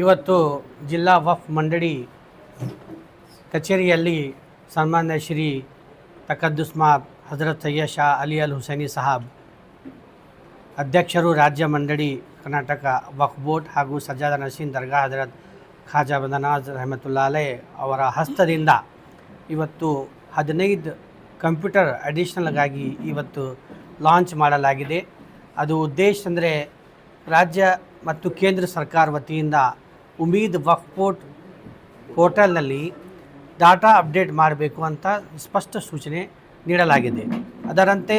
ಇವತ್ತು ಜಿಲ್ಲಾ ವಫ್ ಮಂಡಳಿ ಕಚೇರಿಯಲ್ಲಿ ಸನ್ಮಾನ್ಯ ಶ್ರೀ ತಕದ್ದುಸ್ಮಾಬ್ ಹಜರತ್ ಸಯ್ಯದ್ ಶಾ ಅಲಿ ಅಲ್ ಹುಸೈನಿ ಸಾಹಬ್ ಅಧ್ಯಕ್ಷರು, ರಾಜ್ಯ ಮಂಡಳಿ ಕರ್ನಾಟಕ ವಕ್ಫ್ ಬೋರ್ಡ್ ಹಾಗೂ ಸಜ್ಜಾದ ನಸೀನ್ ದರ್ಗಾ ಹಜರತ್ ಖಾಜಾ ಬದನಾಜ್ ರಹಮತುಲ್ಲಾ ಅಲೈ ಅವರ ಹಸ್ತದಿಂದ ಇವತ್ತು 15 ಕಂಪ್ಯೂಟರ್ ಅಡಿಷನಲ್ಗಾಗಿ ಇವತ್ತು ಲಾಂಚ್ ಮಾಡಲಾಗಿದೆ. ಅದು ಉದ್ದೇಶ ಅಂದರೆ ರಾಜ್ಯ ಮತ್ತು ಕೇಂದ್ರ ಸರ್ಕಾರ ವತಿಯಿಂದ ಉಮೀದ್ ವಕ್ಫ್ ಬೋರ್ಡ್ ಪೋರ್ಟಲ್ನಲ್ಲಿ ಡಾಟಾ ಅಪ್ಡೇಟ್ ಮಾಡಬೇಕು ಅಂತ ಸ್ಪಷ್ಟ ಸೂಚನೆ ನೀಡಲಾಗಿದೆ. ಅದರಂತೆ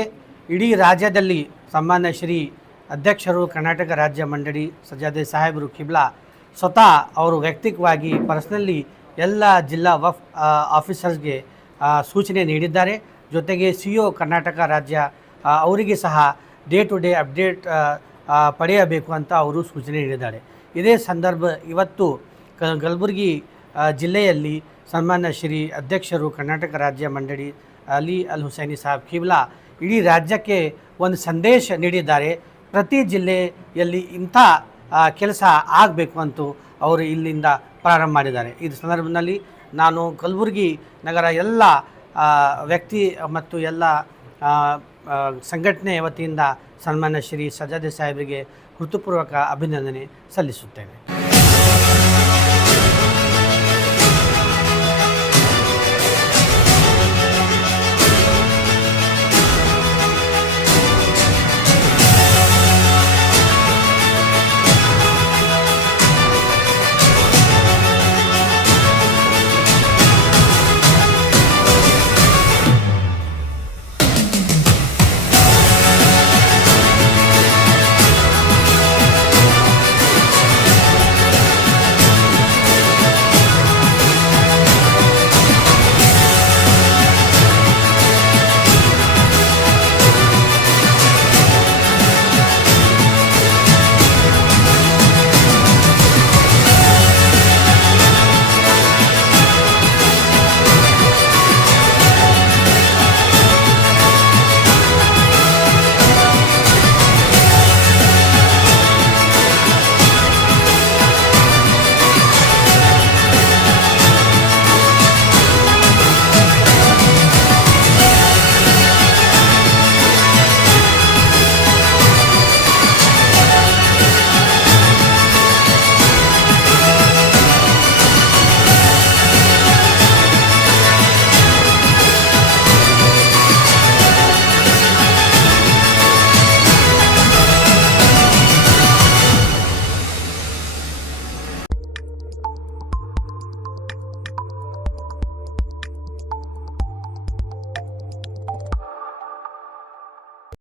ಇಡೀ ರಾಜ್ಯದಲ್ಲಿ ಸನ್ಮಾನ್ಯ ಶ್ರೀ ಅಧ್ಯಕ್ಷರು, ಕರ್ನಾಟಕ ರಾಜ್ಯ ಮಂಡಳಿ ಸಜ್ಜಾದೆ ಸಾಹೇಬರು ಕಿಬ್ಲಾ ಸ್ವತಃ ಅವರು ವೈಯಕ್ತಿಕವಾಗಿ ಪರ್ಸ್ನಲಿ ಎಲ್ಲ ಜಿಲ್ಲಾ ವಫ್ ಆಫೀಸರ್ಸ್ಗೆ ಸೂಚನೆ ನೀಡಿದ್ದಾರೆ. ಜೊತೆಗೆ CO ಕರ್ನಾಟಕ ರಾಜ್ಯ ಅವರಿಗೆ ಸಹ ಡೇ ಟು ಡೇ ಅಪ್ಡೇಟ್ ಪಡೆಯಬೇಕು ಅಂತ ಅವರು ಸೂಚನೆ ನೀಡಿದ್ದಾರೆ. ಇದೇ ಸಂದರ್ಭ ಇವತ್ತು ಕಲಬುರಗಿ ಜಿಲ್ಲೆಯಲ್ಲಿ ಸನ್ಮಾನ್ಯ ಶ್ರೀ ಅಧ್ಯಕ್ಷರು, ಕರ್ನಾಟಕ ರಾಜ್ಯ ಮಂಡಳಿ ಅಲಿ ಅಲ್ ಹುಸೈನಿ ಸಾಹಬ್ ಕಿಬ್ಲಾ ಇಡೀ ರಾಜ್ಯಕ್ಕೆ ಒಂದು ಸಂದೇಶ ನೀಡಿದ್ದಾರೆ. ಪ್ರತಿ ಜಿಲ್ಲೆಯಲ್ಲಿ ಇಂಥ ಕೆಲಸ ಆಗಬೇಕು ಅಂತೂ ಅವರು ಇಲ್ಲಿಂದ ಪ್ರಾರಂಭ ಮಾಡಿದ್ದಾರೆ. ಈ ಸಂದರ್ಭದಲ್ಲಿ ನಾನು ಕಲಬುರಗಿ ನಗರ ಎಲ್ಲ ವ್ಯಕ್ತಿ ಮತ್ತು ಎಲ್ಲ ಸಂಘಟನೆ ವತಿಯಿಂದ ಸನ್ಮಾನ್ಯ ಶ್ರೀ ಸಜ್ಜಾದೆ ಸಾಹೇಬರಿಗೆ ಹೃತ್ಪೂರ್ವಕ ಅಭಿನಂದನೆ ಸಲ್ಲಿಸುತ್ತೇನೆ.